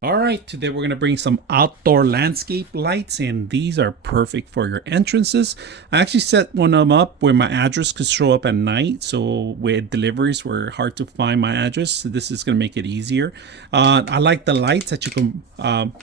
All right, today we're going to bring some outdoor landscape lights, and these are perfect for your entrances. I actually set one of them up where my address could show up at night, so with deliveries were hard to find my address, so this is going to make it easier. I like the lights that you can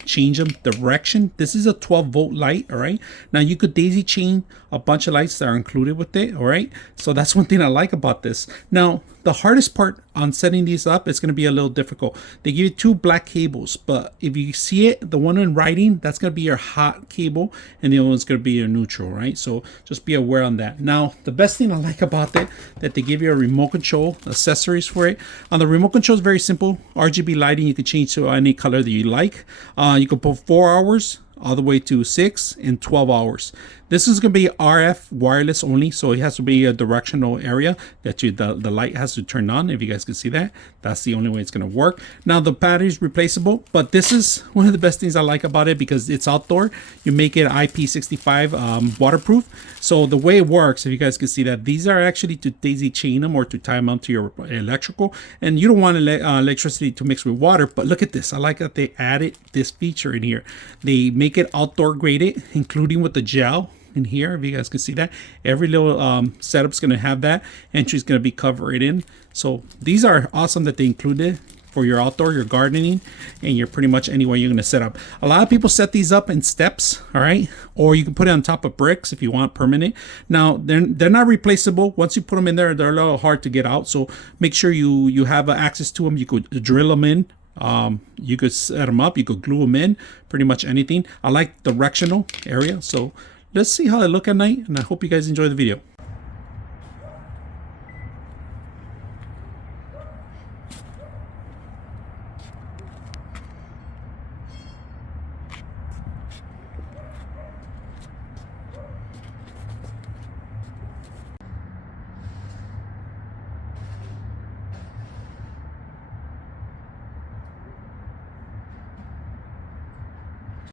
change them direction. This is a 12-volt light. All right, now you could daisy chain a bunch of lights that are included with it. All right, so that's one thing I like about this. Now the hardest part on setting these up is going to be a little difficult. They give you two black cables, but if you see it, the one in writing, that's going to be your hot cable, and the other one's going to be your neutral, right? So just be aware on that. Now, the best thing I like about it, that they give you a remote control accessories for it. On the remote control is very simple. RGB lighting, you can change to any color that you like. You can put 4 hours all the way to 6 and 12 hours. This is going to be RF wireless only, so it has to be a directional area that the light has to turn on. If you guys can see that, that's the only way it's going to work. Now the battery is replaceable, but this is one of the best things I like about it because it's outdoor. You make it IP65 waterproof. So the way it works, if you guys can see that, these are actually to daisy chain them or to tie them onto your electrical, and you don't want electricity to mix with water. But look at this, I like that they added this feature in here. They make it outdoor graded, including with the gel in here. If you guys can see that, every little setup's going to have that. Entry's going to be covered in. So these are awesome that they included for your outdoor, your gardening, and you're pretty much anywhere you're going to set up. A lot of people set these up in steps, all right, or you can put it on top of bricks if you want permanent. Now they're not replaceable. Once you put them in there, they're a little hard to get out, so make sure you have access to them. You could drill them in. You could set them up, you could glue them in, pretty much anything. I like directional area, so let's see how they look at night, and I hope you guys enjoy the video.